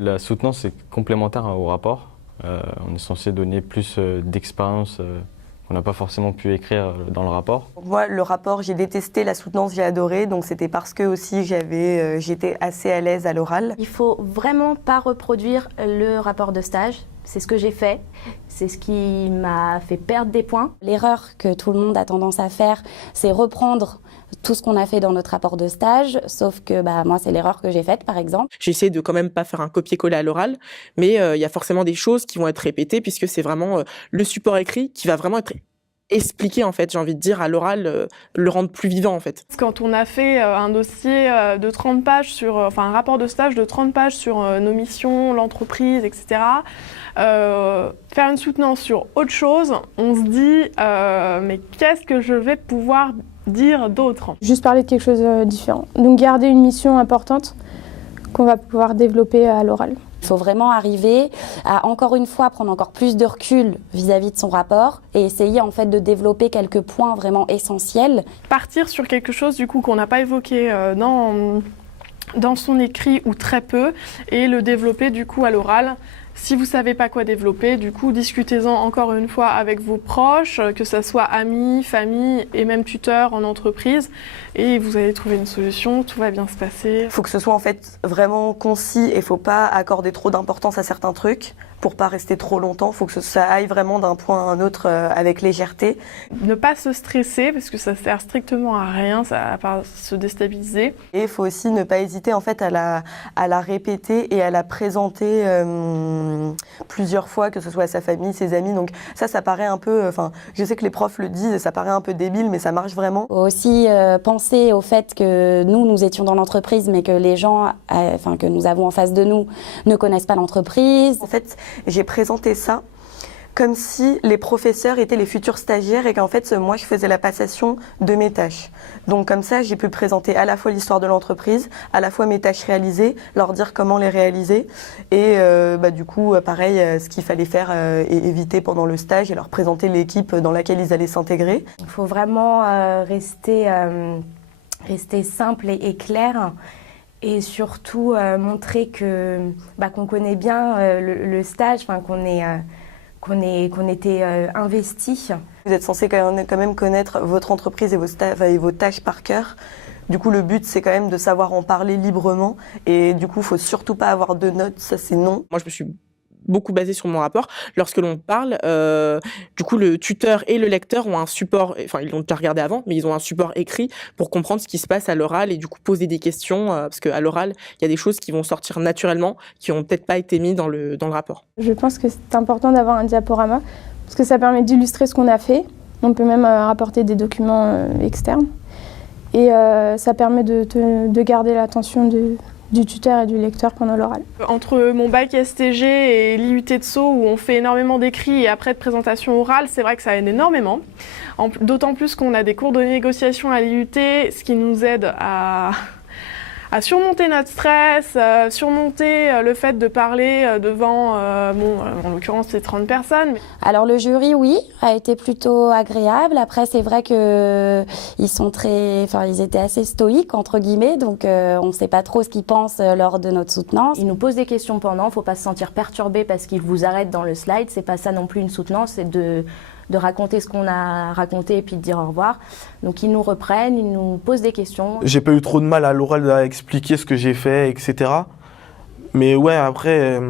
La soutenance est complémentaire au rapport. On est censé donner plus d'expérience qu'on n'a pas forcément pu écrire dans le rapport. Moi, le rapport, j'ai détesté, la soutenance, j'ai adoré. Donc c'était parce que aussi j'étais assez à l'aise à l'oral. Il faut vraiment pas reproduire le rapport de stage. C'est ce que j'ai fait, c'est ce qui m'a fait perdre des points. L'erreur que tout le monde a tendance à faire, c'est reprendre tout ce qu'on a fait dans notre rapport de stage, sauf que moi, c'est l'erreur que j'ai faite, par exemple. J'ai essayé de quand même pas faire un copier-coller à l'oral, mais il y a forcément des choses qui vont être répétées, puisque c'est vraiment le support écrit qui va vraiment être expliqué, en fait, j'ai envie de dire, à l'oral, le rendre plus vivant, en fait. Quand on a fait un dossier de 30 pages un rapport de stage de 30 pages sur nos missions, l'entreprise, etc., faire une soutenance sur autre chose, on se dit mais qu'est-ce que je vais pouvoir dire d'autre ? Juste parler de quelque chose de différent. Donc garder une mission importante qu'on va pouvoir développer à l'oral. Il faut vraiment arriver à, encore une fois, prendre encore plus de recul vis-à-vis de son rapport et essayer en fait de développer quelques points vraiment essentiels. Partir sur quelque chose du coup qu'on n'a pas évoqué dans son écrit ou très peu et le développer du coup à l'oral. Si vous ne savez pas quoi développer, du coup, discutez-en encore une fois avec vos proches, que ce soit amis, famille et même tuteurs en entreprise. Et vous allez trouver une solution, tout va bien se passer. Il faut que ce soit en fait vraiment concis et il ne faut pas accorder trop d'importance à certains trucs pour pas rester trop longtemps. Il faut que ça aille vraiment d'un point à un autre avec légèreté. Ne pas se stresser parce que ça sert strictement à rien, à part se déstabiliser. Et il faut aussi ne pas hésiter en fait à la répéter et à la présenter plusieurs fois, que ce soit à sa famille, ses amis. Donc ça paraît un peu, je sais que les profs le disent et ça paraît un peu débile, mais ça marche vraiment. Faut aussi penser au fait que nous étions dans l'entreprise, mais que les gens, que nous avons en face de nous, ne connaissent pas l'entreprise. En fait, j'ai présenté ça comme si les professeurs étaient les futurs stagiaires et qu'en fait, moi, je faisais la passation de mes tâches. Donc comme ça, j'ai pu présenter à la fois l'histoire de l'entreprise, à la fois mes tâches réalisées, leur dire comment les réaliser et du coup, pareil, ce qu'il fallait faire et éviter pendant le stage et leur présenter l'équipe dans laquelle ils allaient s'intégrer. Il faut vraiment rester simple et clair. Et surtout montrer qu'on connaît bien le stage, qu'on était investi. Vous êtes censé quand même connaître votre entreprise et vos tâches par cœur. Du coup, le but, c'est quand même de savoir en parler librement. Et du coup, il ne faut surtout pas avoir de notes, ça c'est non. Moi, je me suis beaucoup basé sur mon rapport. Lorsque l'on parle, du coup, le tuteur et le lecteur ont un support, ils l'ont déjà regardé avant, mais ils ont un support écrit pour comprendre ce qui se passe à l'oral et du coup poser des questions, parce qu'à l'oral, il y a des choses qui vont sortir naturellement, qui n'ont peut-être pas été mises dans le rapport. Je pense que c'est important d'avoir un diaporama, parce que ça permet d'illustrer ce qu'on a fait. On peut même rapporter des documents externes. Et ça permet de garder l'attention du tuteur et du lecteur pendant l'oral. Entre mon bac STG et l'IUT de Sceaux où on fait énormément d'écrits et après de présentation orale, c'est vrai que ça aide énormément. D'autant plus qu'on a des cours de négociation à l'IUT, ce qui nous aide à surmonter notre stress, surmonter le fait de parler devant, en l'occurrence c'est 30 personnes. Alors le jury, oui, a été plutôt agréable. Après, c'est vrai que ils étaient assez stoïques, entre guillemets, donc on ne sait pas trop ce qu'ils pensent lors de notre soutenance. Ils nous posent des questions pendant, il ne faut pas se sentir perturbé parce qu'ils vous arrêtent dans le slide, c'est pas ça non plus une soutenance, c'est de raconter ce qu'on a raconté et puis de dire au revoir. Donc ils nous reprennent, ils nous posent des questions. J'ai pas eu trop de mal à l'oral à expliquer ce que j'ai fait, etc. Mais ouais, après,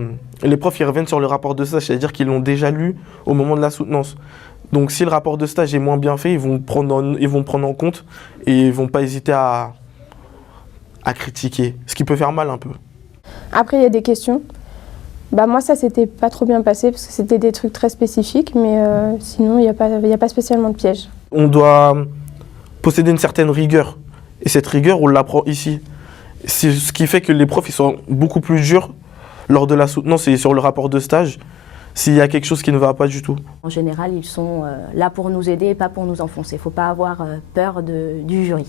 les profs ils reviennent sur le rapport de stage, c'est-à-dire qu'ils l'ont déjà lu au moment de la soutenance. Donc si le rapport de stage est moins bien fait, ils vont prendre en compte et ils vont pas hésiter à critiquer, ce qui peut faire mal un peu. Après, il y a des questions. Moi, ça s'était pas trop bien passé parce que c'était des trucs très spécifiques, mais sinon, il n'y a pas spécialement de piège. On doit posséder une certaine rigueur. Et cette rigueur, on l'apprend ici. C'est ce qui fait que les profs ils sont beaucoup plus durs lors de la soutenance et sur le rapport de stage s'il y a quelque chose qui ne va pas du tout. En général, ils sont là pour nous aider et pas pour nous enfoncer. Il ne faut pas avoir peur du jury.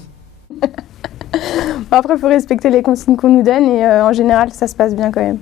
Après, il faut respecter les consignes qu'on nous donne et en général, ça se passe bien quand même.